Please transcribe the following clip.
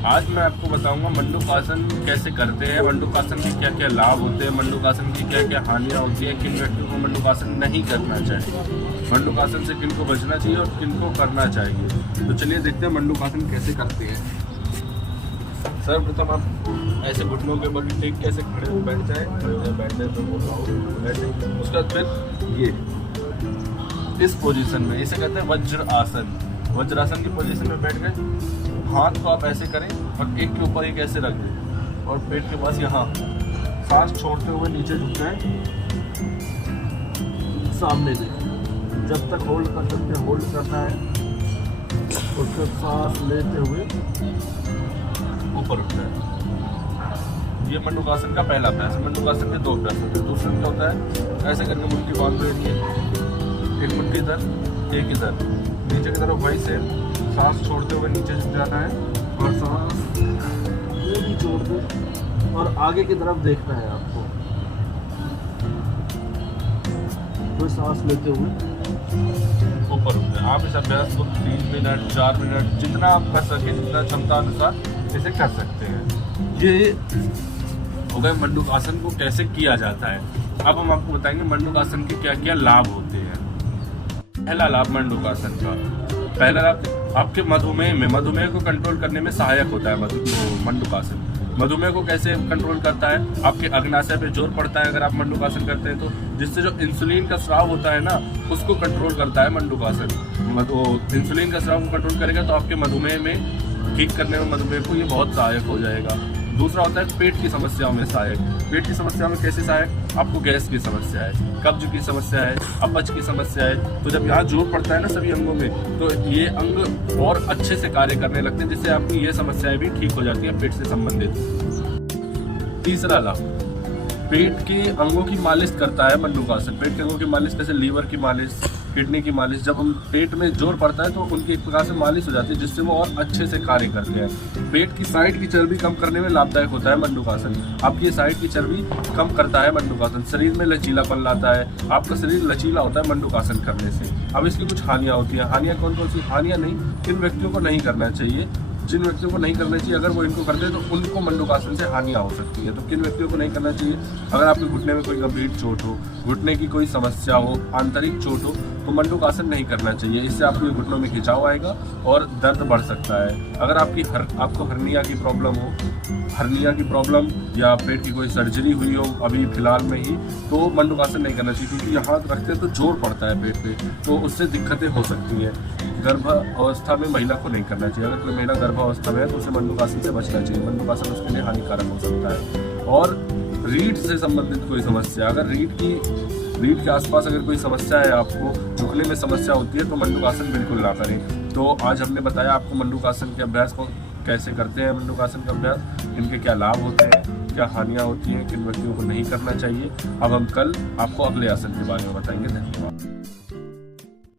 आज मैं आपको बताऊंगा मंडूकासन कैसे करते हैं, मंडूकासन के क्या क्या लाभ होते हैं, मंडूकासन की क्या क्या हानियां होती हैं, किन व्यक्तियों को मंडूकासन नहीं करना चाहिए, मंडूकासन से किन को बचना चाहिए और किन को करना चाहिए। तो चलिए देखते हैं मंडूकासन कैसे करते हैं। सर्वप्रथम आप ऐसे घुटनों के बल टेक कैसे खड़े हो बैठ जाए, बैठने तो बोल रहा हूँ बैठे। उसके बाद फिर ये इस पोजीशन में, इसे कहते हैं वज्र आसन। वज्रासन की पोजीशन में बैठ गए, हाथ को आप ऐसे करें और एक के ऊपर एक ऐसे रख दें और पेट के पास यहाँ सांस छोड़ते हुए नीचे झुक जाए, सामने देखें। जब तक होल्ड कर सकते हैं होल्ड करना है, उसके सांस लेते हुए ऊपर उठना है। ये मंडूकासन का पहला अभ्यास है। मंडूकासन के दो अभ्यास होते हैं। दूसरा क्या होता है, ऐसे करके मुट्ठी बांध लेनी है, एक मुट्ठी इधर एक इधर, नीचे की तरफ वही से सांस छोड़ते हुए नीचे झुक जाना है और सांस ये भी छोड़ दे और आगे की तरफ देखना है आपको। तो सांस लेते हुए ऊपर उठना है। आप इस अभ्यास को 3 मिनट 4 मिनट जितना आप कर सकें, जितना क्षमता अनुसार इसे कर सकते हैं। ये हो गए मंडूकासन को कैसे किया जाता है। अब हम आपको बताएंगे मंडूकासन के क्या क्या लाभ होते हैं। पहला लाभ मंडूकासन का, पहला लाभ आपके मधुमेह को कंट्रोल करने में सहायक होता है। मंडूकासन मधुमेह को कैसे कंट्रोल करता है, आपके अग्नाशय पे जोर पड़ता है अगर आप मंडूकासन करते हैं तो, जिससे जो इंसुलिन का स्राव होता है ना, उसको कंट्रोल करता है मंडूकासन। इंसुलिन का स्राव को कंट्रोल करेगा तो आपके मधुमेह में ठीक करने में मधुमेह को ये बहुत सहायक हो जाएगा। दूसरा होता है पेट की समस्याओं में सहायक। पेट की समस्या में कैसे सहायक, आपको गैस की समस्या है, कब्ज की समस्या है, अपच की समस्या है, तो जब यहाँ जोर पड़ता है ना सभी अंगों में, तो ये अंग और अच्छे से कार्य करने लगते हैं, जिससे आपकी ये समस्याएं भी ठीक हो जाती है पेट से संबंधित। तीसरा लाभ, पेट के अंगों की मालिश करता है मंडूकासन। पेट के अंगों की मालिश जैसे लीवर की मालिश, किडनी की मालिश, जब हम पेट में जोर पड़ता है तो उनकी एक प्रकार से मालिश हो जाती है, जिससे वो और अच्छे से कार्य करते हैं। पेट की साइड की चर्बी कम करने में लाभदायक होता है मंडूकासन। आपकी साइड की चर्बी कम करता है मंडूकासन। शरीर में लचीलापन लाता है, आपका शरीर लचीला होता है मंडूकासन करने से। अब इसकी कुछ हानियाँ होती हैं। हानियाँ कौन कौन सी? हानियाँ नहीं, किन व्यक्तियों को नहीं करना चाहिए, जिन व्यक्तियों को नहीं करना चाहिए अगर वो इनको करते हैं तो उनको मंडूकासन से हानियाँ हो सकती है। तो किन व्यक्तियों को नहीं करना चाहिए, अगर आपके घुटने में कोई गंभीर चोट हो, घुटने की कोई समस्या हो, आंतरिक चोट हो, तो मंडूकासन नहीं करना चाहिए। इससे आपके घुटनों में खिंचाव आएगा और दर्द बढ़ सकता है। अगर आपको हर्निया की प्रॉब्लम या पेट की कोई सर्जरी हुई हो अभी फिलहाल में ही, तो मंडूकासन नहीं करना चाहिए, क्योंकि यहाँ रखते हैं तो जोर पड़ता है पेट पे, तो उससे दिक्कतें हो सकती हैं। गर्भावस्था में महिला को नहीं करना चाहिए। अगर कोई महिला गर्भावस्था में है तो उसे मंडूकासन से बचना चाहिए। मंडूकासन उसके लिए हानिकारक हो सकता है। और रीढ़ से संबंधित कोई समस्या, अगर रीढ़ के आसपास अगर कोई समस्या है, आपको झुकने में समस्या होती है, तो मंडूकासन बिल्कुल ना करें। तो आज हमने बताया आपको मंडूकासन के अभ्यास को कैसे करते हैं, मंडूकासन का अभ्यास, इनके क्या लाभ होते हैं, क्या हानियाँ होती हैं, किन व्यक्तियों को नहीं करना चाहिए। अब हम कल आपको अगले आसन के बारे में बताएंगे। धन्यवाद।